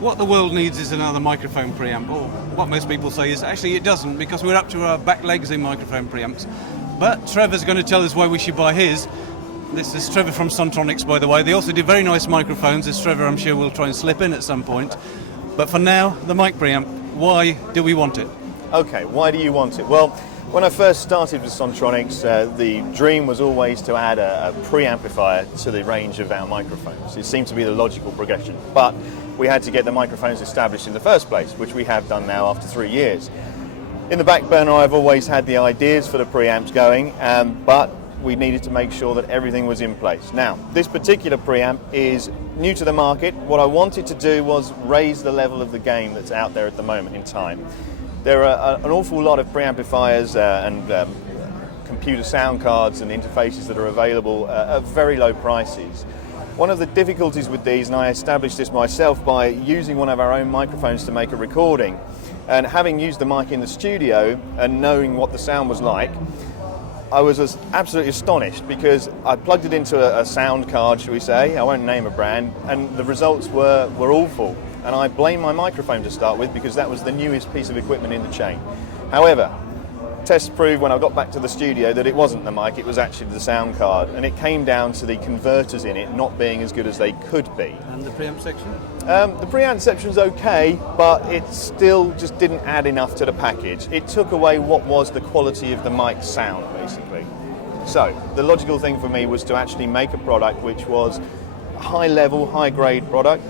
What the world needs is another microphone preamp, or what most people say is actually it doesn't, because we're up to our back legs in microphone preamps. But Trevor's going to tell us why we should buy his. This is Trevor from Sontronics, by the way. They also do very nice microphones, as Trevor I'm sure will try and slip in at some point. But for now, the mic preamp. Why do we want it? Okay, why do you want it? Well, when I first started with Sontronics, the dream was always to add a preamplifier to the range of our microphones. It seemed to be the logical progression, but we had to get the microphones established in the first place, which we have done now after 3 years. In the back burner, I've always had the ideas for the preamps going, but we needed to make sure that everything was in place. Now, this particular preamp is new to the market. What I wanted to do was raise the level of the game that's out there at the moment in time. There are an awful lot of preamplifiers and computer sound cards and interfaces that are available at very low prices. One of the difficulties with these, and I established this myself by using one of our own microphones to make a recording, and having used the mic in the studio and knowing what the sound was like, I was absolutely astonished because I plugged it into a sound card, shall we say, I won't name a brand, and the results were awful. And I blame my microphone to start with because that was the newest piece of equipment in the chain. However, tests proved when I got back to the studio that it wasn't the mic, it was actually the sound card, and it came down to the converters in it not being as good as they could be. And the preamp section? The preamp section's okay, but it still just didn't add enough to the package. It took away what was the quality of the mic sound, basically. So, the logical thing for me was to actually make a product which was a high-level, high-grade product.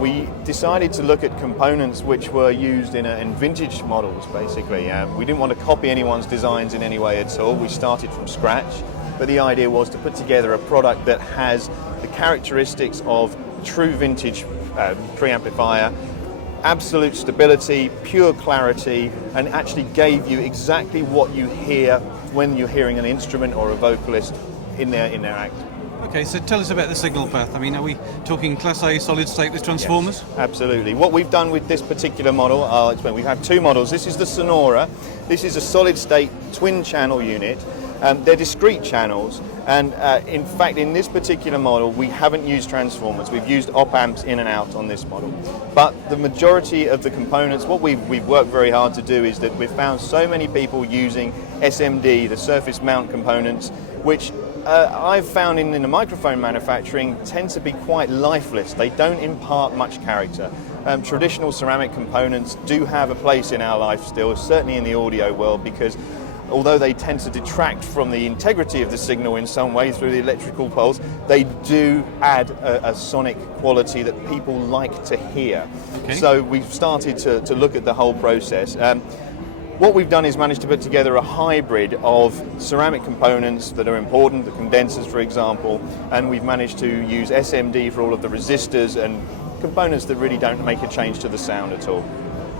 We decided to look at components which were used in vintage models, basically. We didn't want to copy anyone's designs in any way at all. We started from scratch, but the idea was to put together a product that has the characteristics of true vintage preamplifier, absolute stability, pure clarity, and actually gave you exactly what you hear when you're hearing an instrument or a vocalist in their act. Okay, so tell us about the signal path. I mean, are we talking Class A solid state with transformers? Yes, absolutely. What we've done with this particular model, I'll explain. We have two models. This is the Sonora. This is a solid state twin channel unit. They're discrete channels, and in fact in this particular model we haven't used transformers. We've used op amps in and out on this model. But the majority of the components, what we've worked very hard to do is that we've found so many people using SMD, the surface mount components, which I've found in the microphone manufacturing tend to be quite lifeless. They don't impart much character. Traditional ceramic components do have a place in our life still, certainly in the audio world, because although they tend to detract from the integrity of the signal in some way through the electrical pulse, they do add a sonic quality that people like to hear. Okay. So we've started to look at the whole process. What we've done is managed to put together a hybrid of ceramic components that are important, the condensers for example, and we've managed to use SMD for all of the resistors and components that really don't make a change to the sound at all.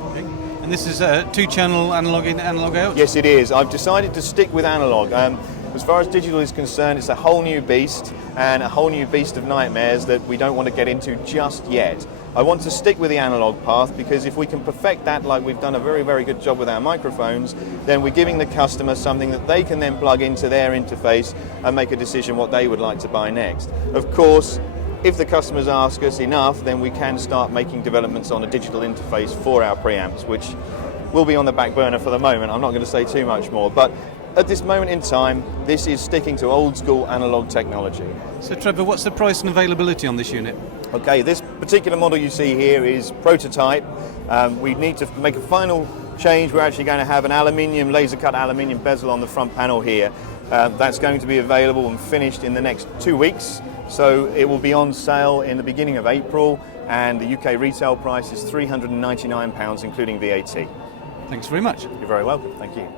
Okay. And this is a two-channel analog in, analog out? Yes, it is. I've decided to stick with analog. As far as digital is concerned, it's a whole new beast, and a whole new beast of nightmares that we don't want to get into just yet. I want to stick with the analog path because if we can perfect that like we've done a very, very good job with our microphones, then we're giving the customer something that they can then plug into their interface and make a decision what they would like to buy next. Of course, if the customers ask us enough, then we can start making developments on a digital interface for our preamps, which will be on the back burner for the moment. I'm not going to say too much more, but at this moment in time, this is sticking to old school analog technology. So Trevor, what's the price and availability on this unit? Okay, this particular model you see here is prototype. We need to make a final change. We're actually going to have an aluminium, laser cut aluminium bezel on the front panel here. That's going to be available and finished in the next 2 weeks. So it will be on sale in the beginning of April, and the UK retail price is £399, including VAT. Thanks very much. You're very welcome. Thank you.